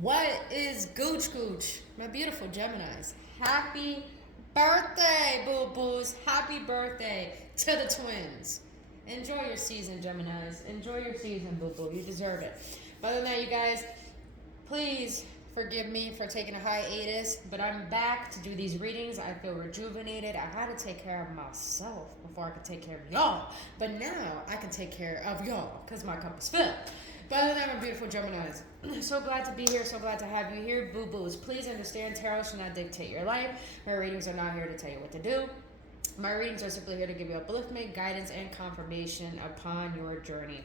What is Gooch Gooch? My beautiful Geminis. Happy birthday, boo boos. Happy birthday to the twins. Enjoy your season, Geminis. Enjoy your season, boo boo. You deserve it. But other than that, you guys, please forgive me for taking a hiatus, but I'm back to do these readings. I feel rejuvenated. I had to take care of myself before I could take care of y'all. But now I can take care of y'all because my cup is filled. But other than that, my beautiful Geminis, so glad to be here. So glad to have you here. Boo boos, please understand tarot should not dictate your life. My readings are not here to tell you what to do. My readings are simply here to give you upliftment, guidance, and confirmation upon your journey.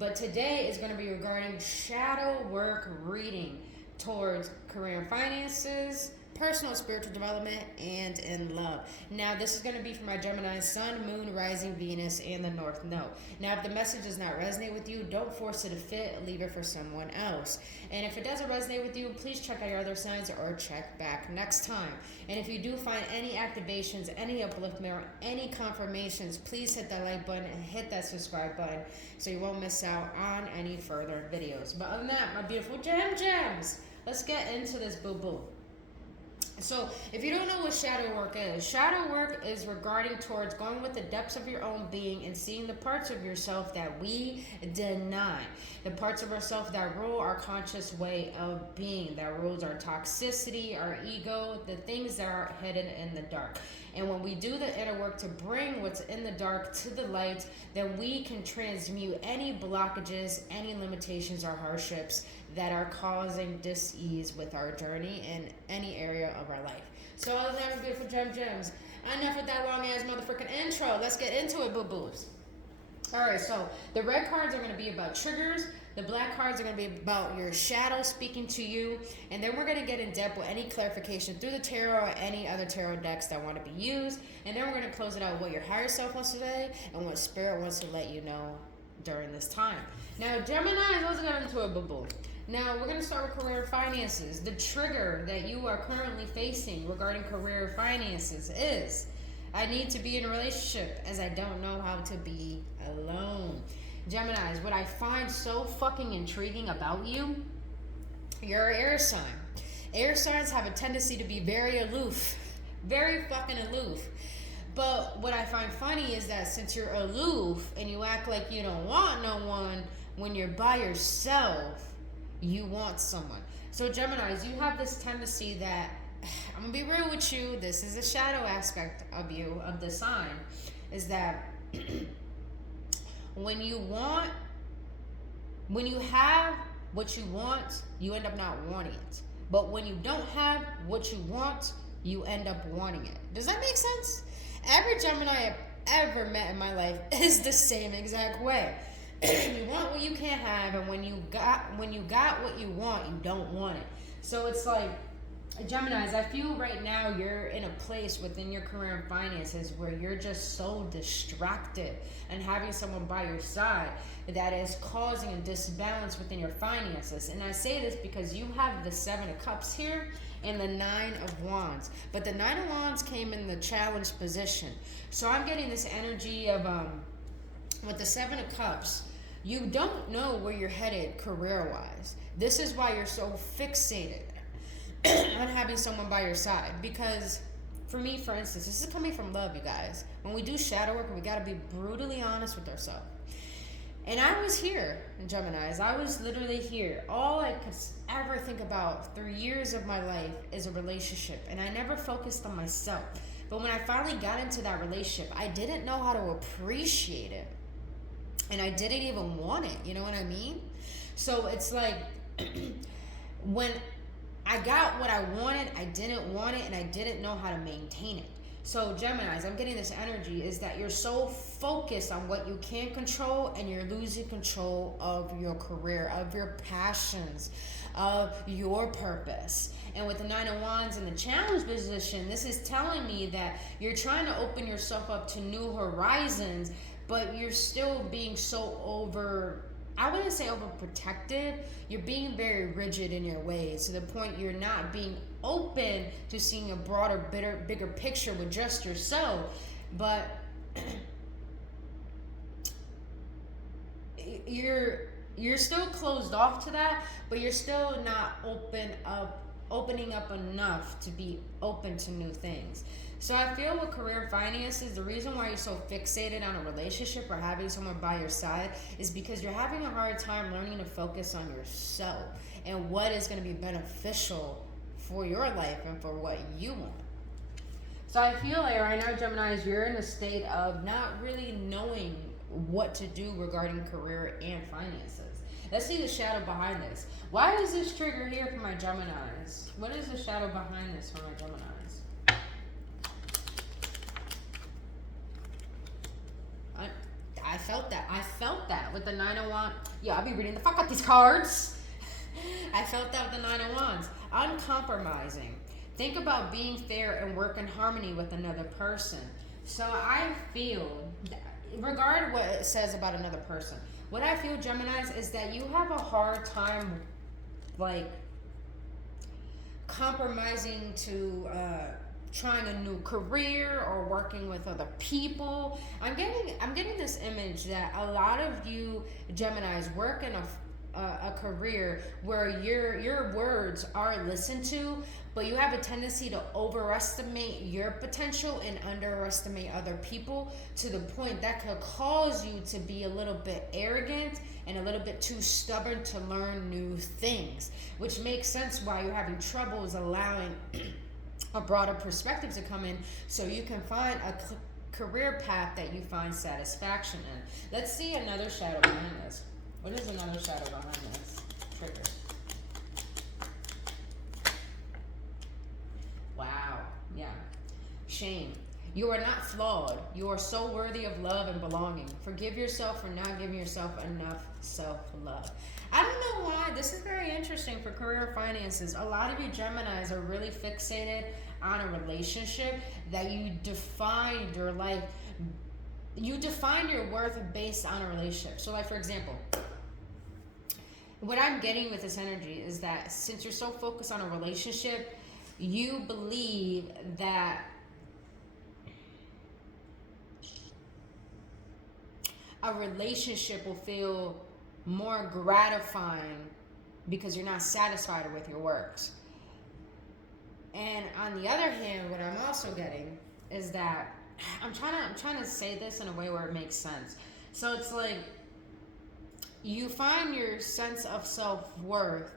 But today is going to be regarding shadow work reading towards career and finances, personal spiritual development, and in love. Now, this is going to be for my Gemini Sun, Moon, Rising, Venus, and the North Node. Now, if the message does not resonate with you, don't force it to fit. Leave it for someone else. And if it doesn't resonate with you, please check out your other signs or check back next time. And if you do find any activations, any upliftment, or any confirmations, please hit that like button and hit that subscribe button so you won't miss out on any further videos. But other than that, my beautiful gems, let's get into this boo-boo. So, if you don't know what shadow work is regarding towards going with the depths of your own being and seeing the parts of yourself that we deny. The parts of ourselves that rule our conscious way of being, that rules our toxicity, our ego, the things that are hidden in the dark. And when we do the inner work to bring what's in the dark to the light, then we can transmute any blockages, any limitations or hardships that are causing dis-ease with our journey in any area of our life. So other than that, beautiful gems, enough with that long ass motherfucking intro. Let's get into it, boo-boos. Alright, so the red cards are going to be about triggers. The black cards are going to be about your shadow speaking to you. And then we're going to get in depth with any clarification through the tarot or any other tarot decks that want to be used. And then we're going to close it out with what your higher self wants to say and what spirit wants to let you know during this time. Now, Gemini, let's get into it, boo-boo. Now, we're going to start with career finances. The trigger that you are currently facing regarding career finances is, I need to be in a relationship as I don't know how to be alone. Geminis, what I find so fucking intriguing about you, you're an air sign. Air signs have a tendency to be very aloof. Very fucking aloof. But what I find funny is that since you're aloof and you act like you don't want no one, when you're by yourself, you want someone. So Geminis, you have this tendency that, I'm gonna be real with you, this is a shadow aspect of you, of the sign, is that when you have what you want, you end up not wanting it. But when you don't have what you want, you end up wanting it. Does that make sense? Every Gemini I've ever met in my life is the same exact way. You want what you can't have, and when you got what you want, you don't want it. So it's like, Geminis, I feel right now you're in a place within your career and finances where you're just so distracted, and having someone by your side that is causing a disbalance within your finances. And I say this because you have the 7 of Cups here and the 9 of Wands, but the 9 of Wands came in the challenge position. So I'm getting this energy of with the 7 of Cups, you don't know where you're headed career-wise. This is why you're so fixated on having someone by your side. Because for me, for instance, this is coming from love, you guys. When we do shadow work, we got to be brutally honest with ourselves. And I was here, Geminis. I was literally here. All I could ever think about through years of my life is a relationship. And I never focused on myself. But when I finally got into that relationship, I didn't know how to appreciate it. And I didn't even want it. You know what I mean? So it's like, when I got what I wanted, I didn't want it, and I didn't know how to maintain it. So Geminis, I'm getting this energy is that you're so focused on what you can't control, and you're losing control of your career, of your passions, of your purpose. And with the 9 of Wands in the challenge position, this is telling me that you're trying to open yourself up to new horizons, but you're still being so I wouldn't say overprotected. You're being very rigid in your ways to the point you're not being open to seeing a broader, bigger picture with just yourself. But you're you're still closed off to that, but you're still not opening up enough to be open to new things. So I feel with career finances, the reason why you're so fixated on a relationship or having someone by your side is because you're having a hard time learning to focus on yourself and what is going to be beneficial for your life and for what you want. So I feel like right now, Geminis, you're in a state of not really knowing what to do regarding career and finances. Let's see the shadow behind this. Why is this trigger here for my Geminis? What is the shadow behind this for my Geminis? I felt that. I felt that with the Nine of Wands. Yeah, I'll be reading the fuck out these cards. I felt that with the Nine of Wands. Uncompromising. Think about being fair and work in harmony with another person. So I feel, regardless what it says about another person, what I feel, Geminis, is that you have a hard time, like, compromising to trying a new career or working with other people. I'm getting this image that a lot of you Geminis work in a career where your words are listened to, but you have a tendency to overestimate your potential and underestimate other people to the point that could cause you to be a little bit arrogant and a little bit too stubborn to learn new things, which makes sense why you're having troubles allowing a broader perspective to come in so you can find a career path that you find satisfaction in. Let's see another shadow behind this. What is another shadow behind this trigger? Wow. Yeah. Shame. You are not flawed. You are so worthy of love and belonging. Forgive yourself for not giving yourself enough self-love. I don't know why. This is very interesting for career finances. A lot of you Geminis are really fixated on a relationship that you define your life. You define your worth based on a relationship. So, like, for example, what I'm getting with this energy is that since you're so focused on a relationship, you believe that a relationship will feel more gratifying because you're not satisfied with your works. And on the other hand, what I'm also getting is that I'm trying to say this in a way where it makes sense. So it's like you find your sense of self-worth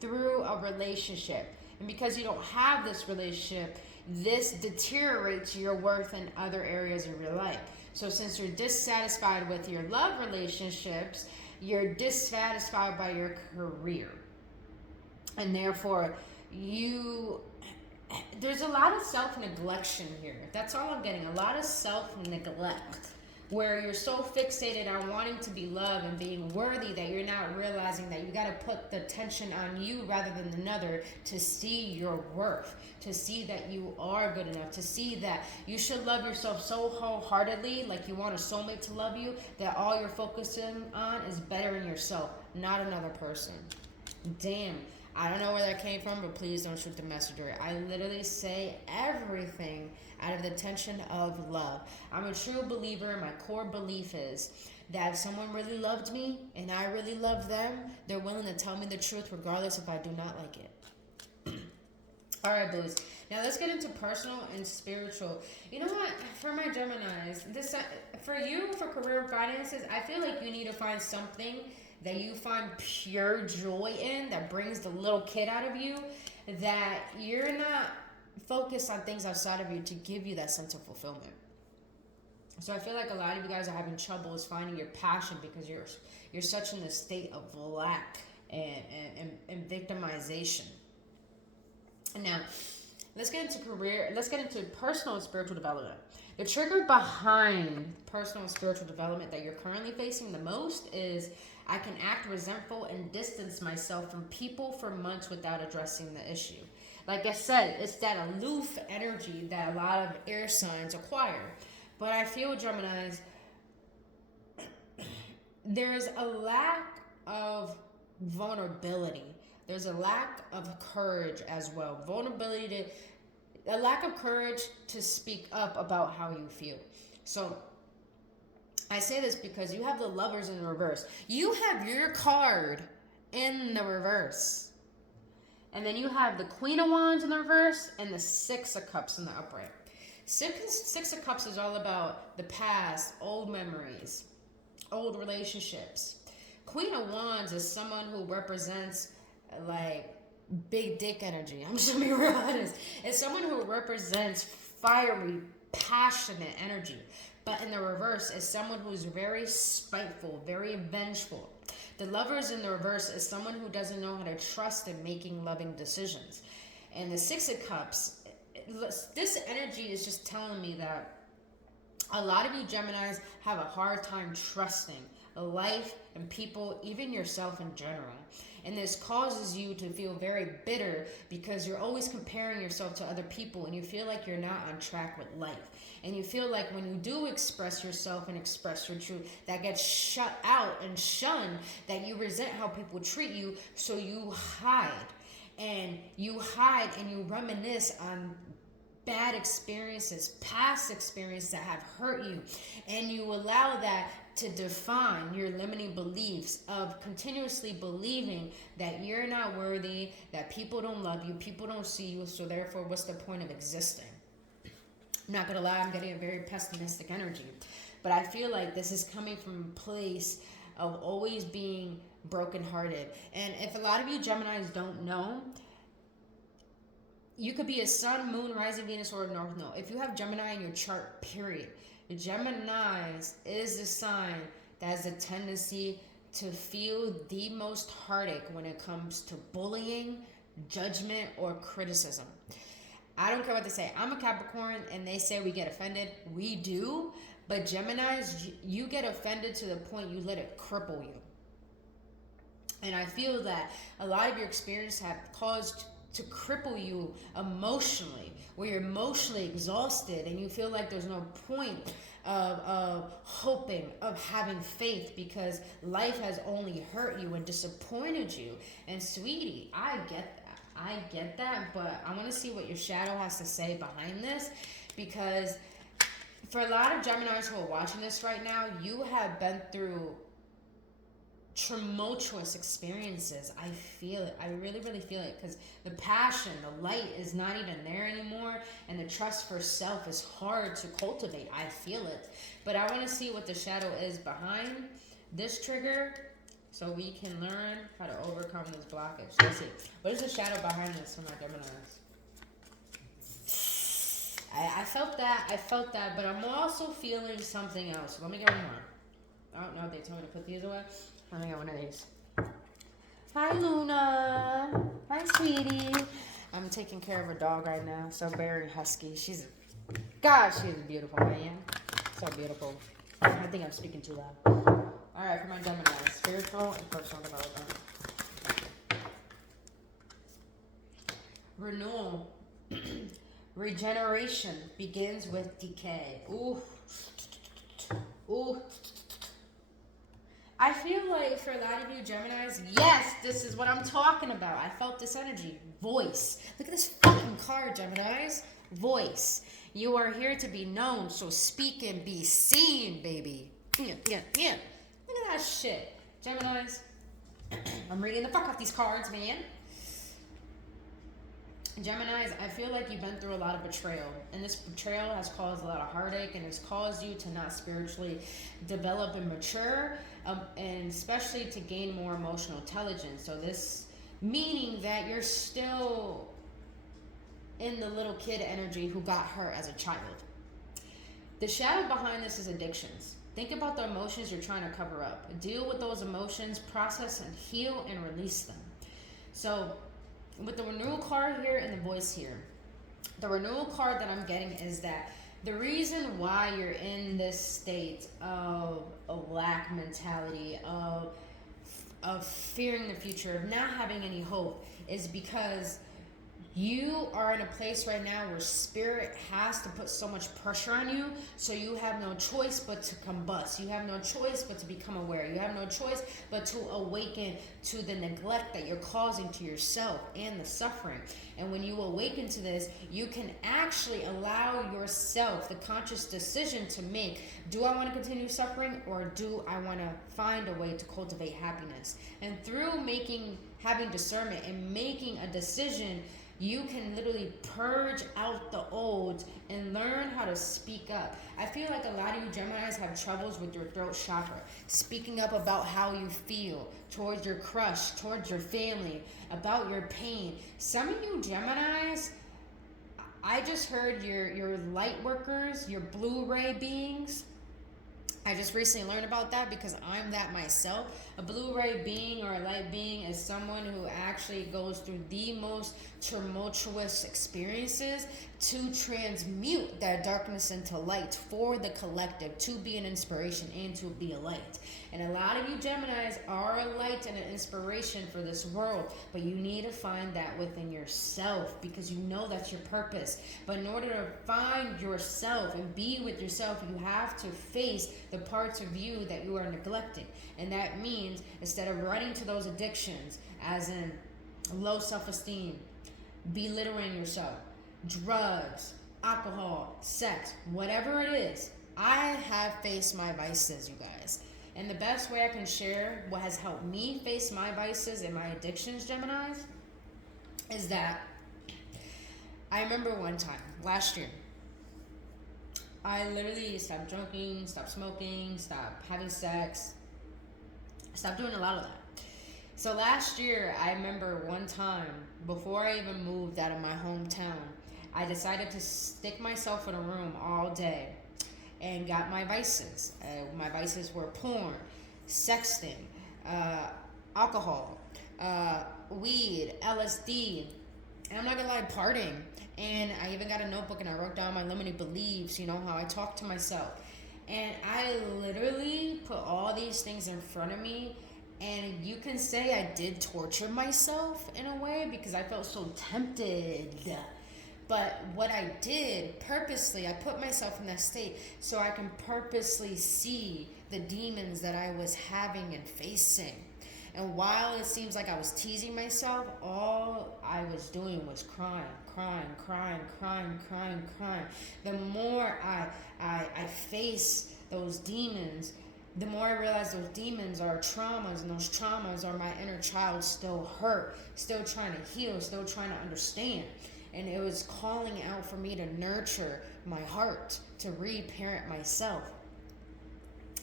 through a relationship. And because you don't have this relationship, this deteriorates your worth in other areas of your life. So since you're dissatisfied with your love relationships, you're dissatisfied by your career. And therefore, there's a lot of self-neglection here. That's all I'm getting. A lot of self-neglect, where you're so fixated on wanting to be loved and being worthy that you're not realizing that you got to put the attention on you rather than another to see your worth, to see that you are good enough, to see that you should love yourself so wholeheartedly, like you want a soulmate to love you, that all you're focusing on is bettering yourself, not another person. Damn. I don't know where that came from, but please don't shoot the messenger. I literally say everything out of the tension of love. I'm a true believer. My core belief is that if someone really loved me and I really love them, they're willing to tell me the truth regardless if I do not like it. All right, boos. Now let's get into personal and spiritual. You know what? For my Geminis, for you, for career and finances, I feel like you need to find something that you find pure joy in, that brings the little kid out of you, that you're not focused on things outside of you to give you that sense of fulfillment. So I feel like a lot of you guys are having trouble is finding your passion because you're such in a state of lack and victimization. Now, let's get into personal and spiritual development. The trigger behind personal and spiritual development that you're currently facing the most is I can act resentful and distance myself from people for months without addressing the issue. Like I said, it's that aloof energy that a lot of air signs acquire. But I feel, Geminis, there's a lack of vulnerability. There's a lack of courage as well. A lack of courage to speak up about how you feel. So I say this because you have the Lovers in the reverse. You have your card in the reverse. And then you have the Queen of Wands in the reverse and the Six of Cups in the upright. Six of Cups is all about the past, old memories, old relationships. Queen of Wands is someone who represents like big dick energy. I'm just gonna be real honest. It's someone who represents fiery, passionate energy. But in the reverse is someone who's very spiteful, very vengeful. The Lovers in the reverse is someone who doesn't know how to trust in making loving decisions. And the Six of Cups, this energy is just telling me that a lot of you Geminis have a hard time trusting life and people, even yourself in general. And this causes you to feel very bitter because you're always comparing yourself to other people and you feel like you're not on track with life. And you feel like when you do express yourself and express your truth, that gets shut out and shunned, that you resent how people treat you, so you hide. And you hide and you reminisce on bad experiences, past experiences that have hurt you. And you allow that to define your limiting beliefs of continuously believing that you're not worthy, that people don't love you, people don't see you, so therefore what's the point of existing? I'm not gonna lie, I'm getting a very pessimistic energy. But I feel like this is coming from a place of always being brokenhearted. And if a lot of you Geminis don't know, you could be a Sun, Moon, Rising, Venus, or a North Node. If you have Gemini in your chart, period, Geminis is the sign that has a tendency to feel the most heartache when it comes to bullying, judgment, or criticism. I don't care what they say. I'm a Capricorn, and they say we get offended. We do, but Geminis, you get offended to the point you let it cripple you. And I feel that a lot of your experiences have caused to cripple you emotionally, where you're emotionally exhausted and you feel like there's no point of hoping, of having faith, because life has only hurt you and disappointed you. And sweetie, I get that, but I want to see what your shadow has to say behind this, because for a lot of Geminis who are watching this right now, you have been through tumultuous experiences. I feel it. I really, really feel it, because the passion, the light is not even there anymore, and the trust for self is hard to cultivate. I feel it. But I want to see what the shadow is behind this trigger, so we can learn how to overcome this blockage. Let's see. What is the shadow behind this for my Geminis? I felt that, but I'm also feeling something else. Let me get one more. Oh, no, they told me to put these away. Let me get one of these. Hi, Luna. Hi, sweetie. I'm taking care of a dog right now. So very husky. She's beautiful, man. So beautiful. I think I'm speaking too loud. All right, for my Gemini, spiritual and personal development. Renewal. Regeneration begins with decay. Ooh. Ooh. I feel like for a lot of you Geminis, yes, this is what I'm talking about. I felt this energy. Voice. Look at this fucking card, Geminis. Voice. You are here to be known, so speak and be seen, baby. Yeah. Look at that shit. Geminis, I'm reading the fuck off these cards, man. Geminis, I feel like you've been through a lot of betrayal, and this betrayal has caused a lot of heartache, and it's caused you to not spiritually develop and mature, and especially to gain more emotional intelligence. So this meaning that you're still in the little kid energy who got hurt as a child. The shadow behind this is addictions. Think about the emotions you're trying to cover up. Deal with those emotions, process and heal, and release them. So with the renewal card here and the voice here, the renewal card that I'm getting is that the reason why you're in this state of a lack mentality, of fearing the future, of not having any hope, is because You are in a place right now where spirit has to put so much pressure on you, so you have no choice but to combust. You have no choice but to become aware. You have no choice but to awaken to the neglect that you're causing to yourself and the suffering. And when you awaken to this, you can actually allow yourself the conscious decision to make, do I want to continue suffering, or do I want to find a way to cultivate happiness? And through having discernment and making a decision, you can literally purge out the old and learn how to speak up. I feel like a lot of you Geminis have troubles with your throat chakra, speaking up about how you feel towards your crush, towards your family, about your pain. Some of you Geminis, I just heard your light workers, your Blu-ray beings. I just recently learned about that because I'm that myself. A Blu-ray being or a light being is someone who actually goes through the most tumultuous experiences to transmute that darkness into light for the collective, to be an inspiration and to be a light. And a lot of you Geminis are a light and an inspiration for this world, but you need to find that within yourself because you know that's your purpose. But in order to find yourself and be with yourself, you have to face the parts of you that you are neglecting. And that means instead of running to those addictions, as in low self-esteem, belittling yourself, drugs, alcohol, sex, whatever it is, I have faced my vices, you guys. And the best way I can share what has helped me face my vices and my addictions, Geminis, is that I remember one time, last year, I literally stopped drinking, stopped smoking, stopped having sex, stopped doing a lot of that. So last year, I remember one time, before I even moved out of my hometown, I decided to stick myself in a room all day and got my vices. My vices were porn, sexting, alcohol, weed, LSD, and I'm not gonna lie, partying. And I even got a notebook and I wrote down my limiting beliefs, how I talk to myself. And I literally put all these things in front of me, and you can say I did torture myself in a way because I felt so tempted. But what I did purposely, I put myself in that state so I can purposely see the demons that I was having and facing. And while it seems like I was teasing myself, all I was doing was crying. The more I face those demons, the more I realize those demons are traumas, and those traumas are my inner child still hurt, still trying to heal, still trying to understand. And it was calling out for me to nurture my heart, to reparent myself.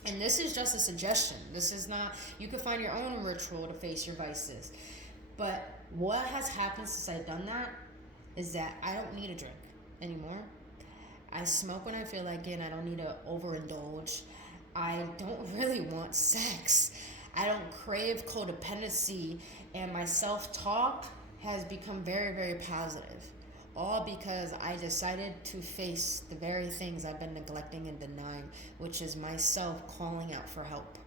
And this is just a suggestion. This is not, you can find your own ritual to face your vices. But what has happened since I've done that is that I don't need a drink anymore. I smoke when I feel like it, and I don't need to overindulge. I don't really want sex. I don't crave codependency, and my self-talk has become very, very positive. All because I decided to face the very things I've been neglecting and denying, which is myself calling out for help.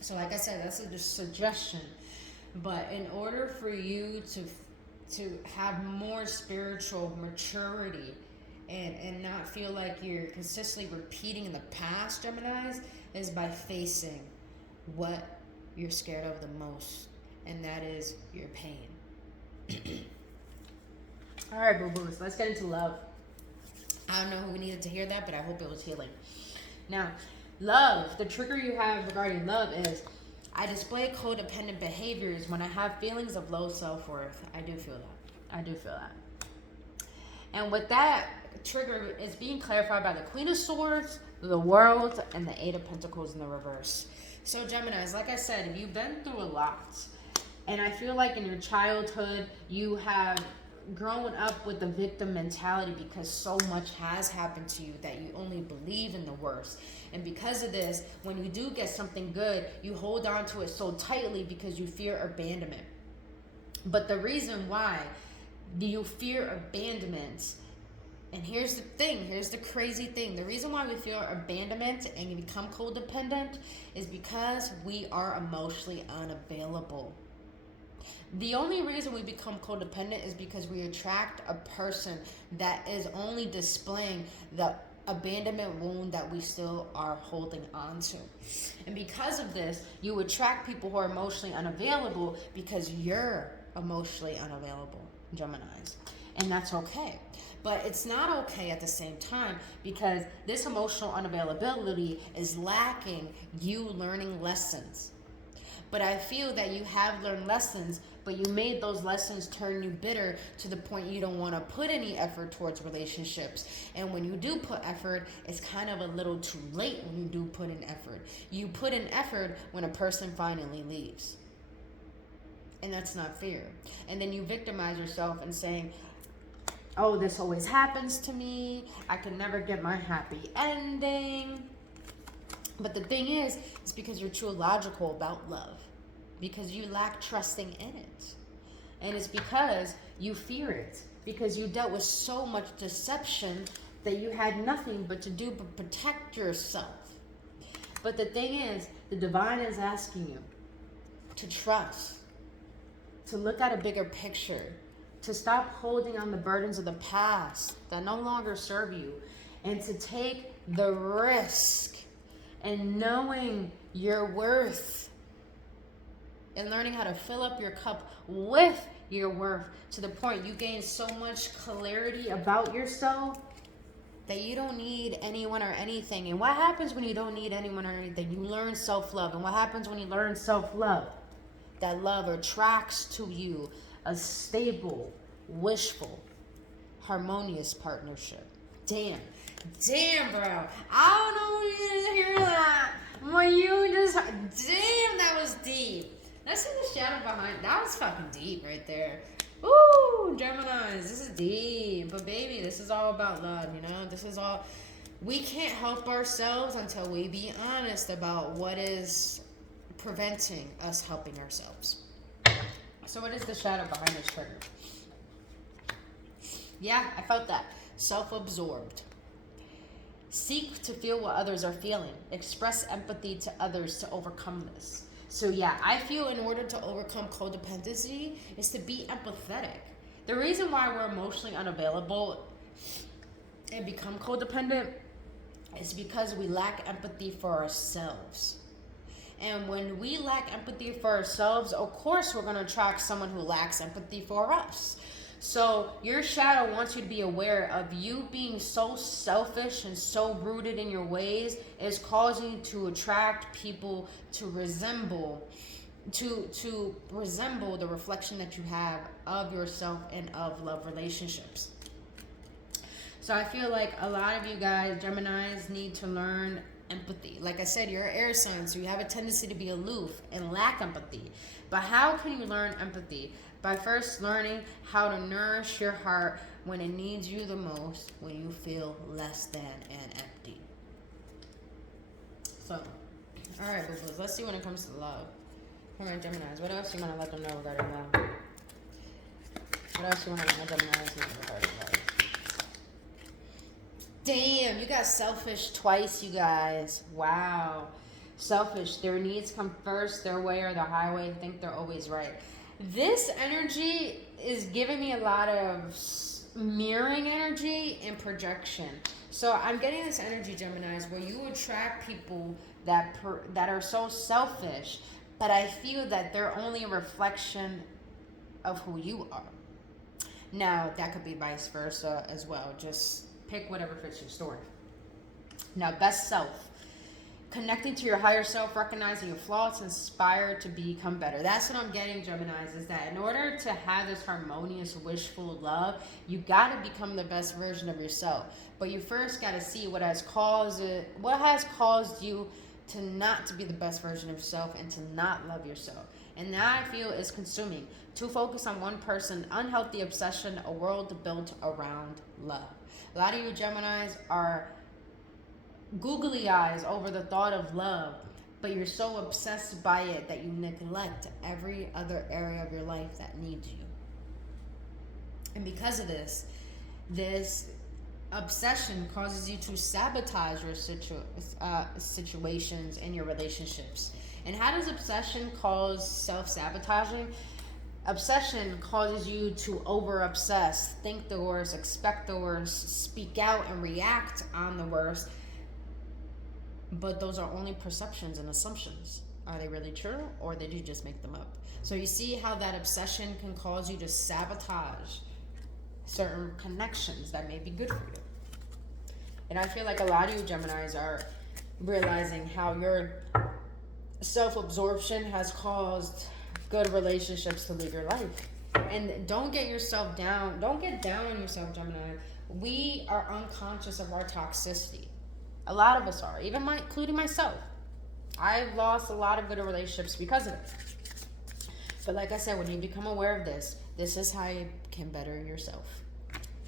So like I said, that's a suggestion. But in order for you to have more spiritual maturity and not feel like you're consistently repeating in the past, Geminis, is by facing what you're scared of the most, and that is your pain. All right, boo-boos, let's get into love. I don't know who needed to hear that, but I hope it was healing. Now, love, the trigger you have regarding love is, I display codependent behaviors when I have feelings of low self-worth. I do feel that. And with that trigger is being clarified by the Queen of Swords, the World, and the Eight of Pentacles in the reverse. So Geminis, like I said, if you've been through a lot, and I feel like in your childhood you have grown up with the victim mentality because so much has happened to you that you only believe in the worst. And because of this, when you do get something good, you hold on to it so tightly because you fear abandonment. But the reason why you fear abandonment, and here's the thing, here's the crazy thing, the reason why we fear abandonment and you become codependent is because we are emotionally unavailable. The only reason we become codependent is because we attract a person that is only displaying the abandonment wound that we still are holding on to. And because of this, you attract people who are emotionally unavailable because you're emotionally unavailable, Geminis. And that's okay. But it's not okay at the same time because this emotional unavailability is lacking you learning lessons. But I feel that you have learned lessons, but you made those lessons turn you bitter to the point you don't want to put any effort towards relationships. And when you do put effort, it's kind of a little too late when you do put in effort. You put in effort when a person finally leaves. And that's not fair. And then you victimize yourself and saying, oh, this always happens to me. I can never get my happy ending. But the thing is, it's because you're too illogical about love. Because you lack trusting in it. And it's because you fear it. Because you dealt with so much deception that you had nothing but to do but protect yourself. But the thing is, the divine is asking you to trust. To look at a bigger picture. To stop holding on the burdens of the past that no longer serve you. And to take the risk. And knowing your worth and learning how to fill up your cup with your worth to the point you gain so much clarity about yourself that you don't need anyone or anything. And what happens when you don't need anyone or anything? You learn self-love. And what happens when you learn self-love? That love attracts to you a stable, wishful, harmonious partnership. Damn, bro. I don't know when you just hear that. When you just, damn, that was deep. Let's see the shadow behind. That was fucking deep right there. Ooh, Geminis, this is deep. But baby, this is all about love, you know? This is all, we can't help ourselves until we be honest about what is preventing us helping ourselves. So what is the shadow behind this trigger? Yeah, I felt that. Self-absorbed. Seek to feel what others are feeling. Express empathy to others to overcome this. So yeah, I feel in order to overcome codependency is to be empathetic. The reason why we're emotionally unavailable and become codependent is because we lack empathy for ourselves. And when we lack empathy for ourselves, of course we're going to attract someone who lacks empathy for us. So your shadow wants you to be aware of you being so selfish and so rooted in your ways is causing you to attract people to resemble the reflection that you have of yourself and of love relationships. So I feel like a lot of you guys, Geminis, need to learn empathy. Like I said, you're an air sign, so you have a tendency to be aloof and lack empathy. But how can you learn empathy? By first learning how to nourish your heart when it needs you the most, when you feel less than and empty. So, all right, boo-boos, let's see when it comes to love. All right, Geminis, what else you want to let them know regarding love? What else you want to let Geminis know regarding love? Damn, you got selfish twice, you guys. Wow. Selfish. Their needs come first, their way or the highway. Think they're always right. This energy is giving me a lot of mirroring energy and projection. So I'm getting this energy, Geminis, where you attract people that are so selfish, but I feel that they're only a reflection of who you are. Now, that could be vice versa as well. Just pick whatever fits your story. Now, best self. Connecting to your higher self, recognizing your flaws, inspired to become better. That's what I'm getting, Geminis, is that in order to have this harmonious, wishful love, you got to become the best version of yourself. But you first got to see what has caused you to not to be the best version of yourself and to not love yourself. And that, I feel, is consuming. To focus on one person, unhealthy obsession, a world built around love. A lot of you Geminis are googly eyes over the thought of love, but you're so obsessed by it that you neglect every other area of your life that needs you. And because of this obsession causes you to sabotage your situations and your relationships. And how does obsession cause self-sabotaging? Obsession causes you to over-obsess, think the worst, expect the worst, speak out and react on the worst. But those are only perceptions and assumptions. Are they really true, or did you just make them up? So you see how that obsession can cause you to sabotage certain connections that may be good for you. And I feel like a lot of you Geminis are realizing how your self-absorption has caused good relationships to leave your life. And don't get yourself down. Don't get down on yourself, Gemini. We are unconscious of our toxicity. A lot of us are, including myself. I've lost a lot of good relationships because of it. But like I said, when you become aware of this is how you can better yourself.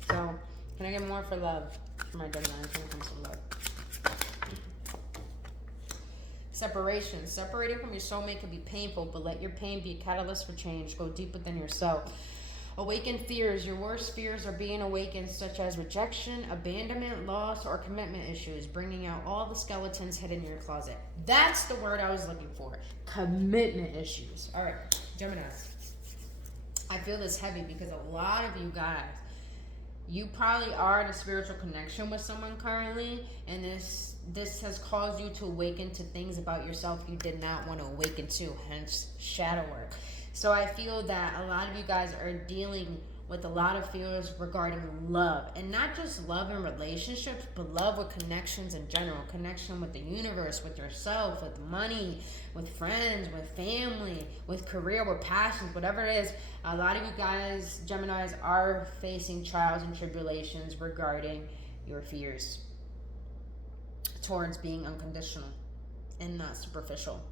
So, can I get more for love for my Gemini when it comes to love? Separation. Separating from your soulmate can be painful, but let your pain be a catalyst for change. Go deep within yourself. Awaken fears. Your worst fears are being awakened, such as rejection, abandonment, loss, or commitment issues, bringing out all the skeletons hidden in your closet. That's the word I was looking for. Commitment issues. All right, Gemini. I feel this heavy because a lot of you guys, you probably are in a spiritual connection with someone currently, and this has caused you to awaken to things about yourself you did not want to awaken to, hence shadow work. So I feel that a lot of you guys are dealing with a lot of fears regarding love, and not just love in relationships, but love with connections in general. Connection with the universe, with yourself, with money, with friends, with family, with career, with passions, whatever it is. A lot of you guys, Geminis, are facing trials and tribulations regarding your fears towards being unconditional and not superficial.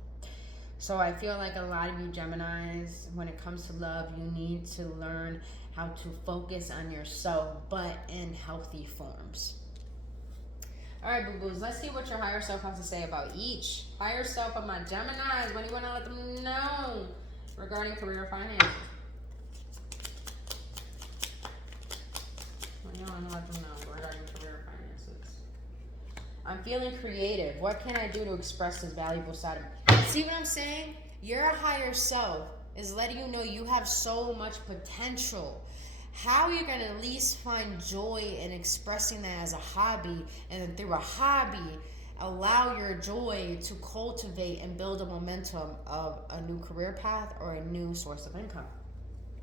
So I feel like a lot of you Geminis, when it comes to love, you need to learn how to focus on yourself, but in healthy forms. All right, boo-boos, let's see what your higher self has to say about each. Higher self of my Geminis, what do you want to let them know regarding career finances? What do you want to let them know regarding career finances? I'm feeling creative. What can I do to express this valuable side of me? See what I'm saying? Your higher self is letting you know you have so much potential. How are you going to at least find joy in expressing that as a hobby, and then through a hobby, allow your joy to cultivate and build a momentum of a new career path or a new source of income?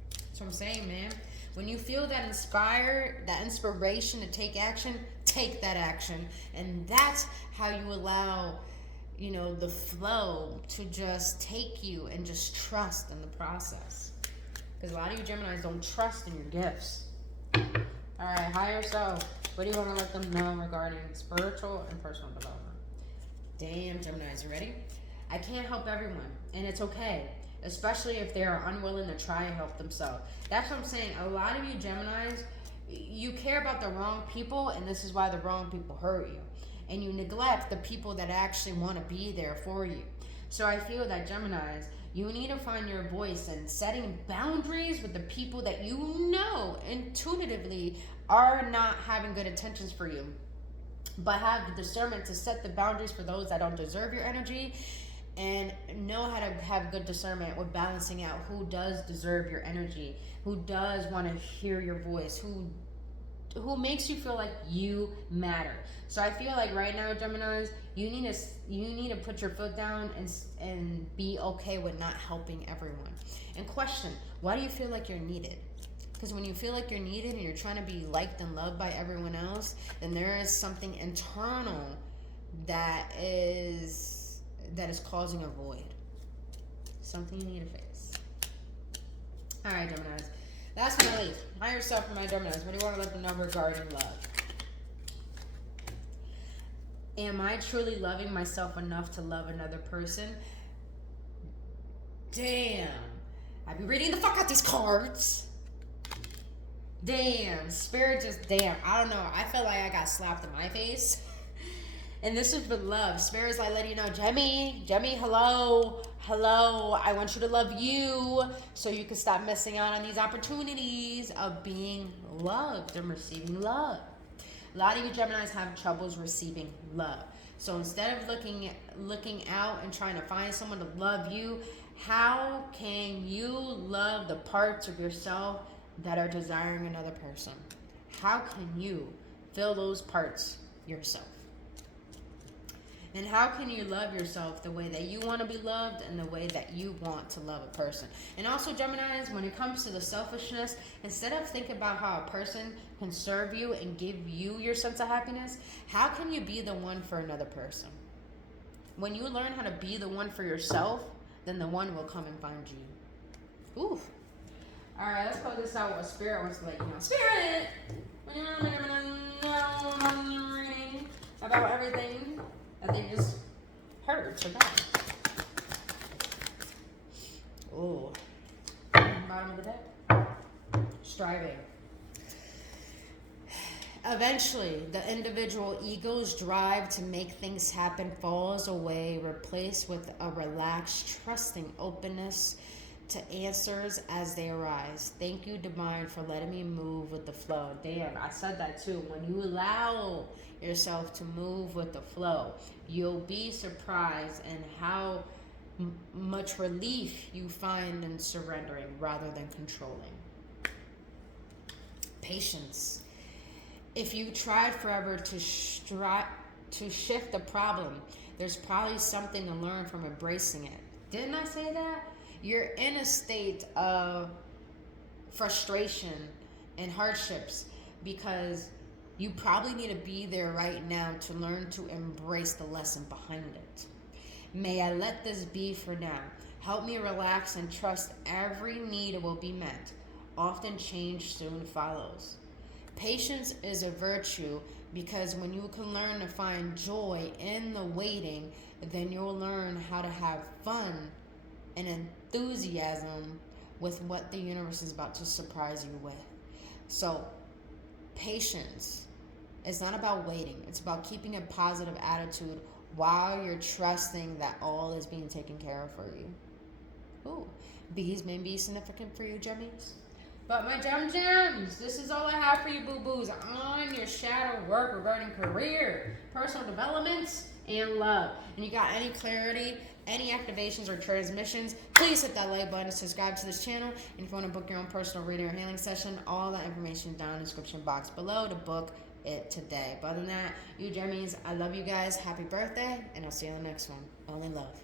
That's what I'm saying, man. When you feel that inspiration to take action, take that action. And that's how you allow, the flow to just take you and just trust in the process. Because a lot of you Geminis don't trust in your gifts. All right, higher self. What do you want to let them know regarding spiritual and personal development? Damn, Geminis, you ready? I can't help everyone, and it's okay. Especially if they are unwilling to try and help themselves. That's what I'm saying. A lot of you Geminis, you care about the wrong people, and this is why the wrong people hurt you. And you neglect the people that actually want to be there for you. So I feel that Geminis, you need to find your voice and setting boundaries with the people that you know intuitively are not having good intentions for you, but have the discernment to set the boundaries for those that don't deserve your energy, and know how to have good discernment with balancing out who does deserve your energy, who does want to hear your voice, who makes you feel like you matter. So I feel like right now, Geminis, you need to put your foot down and be okay with not helping everyone. And question, why do you feel like you're needed? Because when you feel like you're needed and you're trying to be liked and loved by everyone else, then there is something internal that is causing a void. Something you need to face. All right, Geminis. That's my leaf. Higher self for my Geminis. What do you want to let them know regarding love? Am I truly loving myself enough to love another person? Damn. I be reading the fuck out these cards. Damn. Spirit just, damn. I don't know. I feel like I got slapped in my face. And this is with love. Spirit's like letting you know, Jemmy, hello. I want you to love you so you can stop missing out on these opportunities of being loved and receiving love. A lot of you Geminis have troubles receiving love. So instead of looking out and trying to find someone to love you, How can you love the parts of yourself that are desiring another person? How can you fill those parts yourself? And how can you love yourself the way that you want to be loved and the way that you want to love a person? And also, Geminis, when it comes to the selfishness, instead of thinking about how a person can serve you and give you your sense of happiness, how can you be the one for another person? When you learn how to be the one for yourself, then the one will come and find you. Ooh. All right, let's close this out with Spirit wants to let you know. Spirit! About everything that they just heard. So that. Ooh. Bottom of the deck. Striving. Eventually, the individual ego's drive to make things happen falls away, replaced with a relaxed, trusting openness to answers as they arise. Thank you, Divine, for letting me move with the flow. Damn, I said that too. When you allow yourself to move with the flow, you'll be surprised in how much relief you find in surrendering rather than controlling. Patience. If you tried forever to shift the problem, there's probably something to learn from embracing it. Didn't I say that? You're in a state of frustration and hardships because you probably need to be there right now to learn to embrace the lesson behind it. May I let this be for now. Help me relax and trust every need will be met. Often change soon follows. Patience is a virtue because when you can learn to find joy in the waiting, then you'll learn how to have fun and enthusiasm with what the universe is about to surprise you with. So, patience is not about waiting. It's about keeping a positive attitude while you're trusting that all is being taken care of for you. Ooh, bees may be significant for you, Gemmies. But my gems, this is all I have for you, boo-boos, on your shadow work regarding career, personal developments, and love. And you got any clarity, any activations or transmissions, please hit that like button, subscribe to this channel. And if you want to book your own personal reading or healing session, all that information is down in the description box below to book it today. But other than that, you Gemmies, I love you guys. Happy birthday, and I'll see you on the next one. Only love.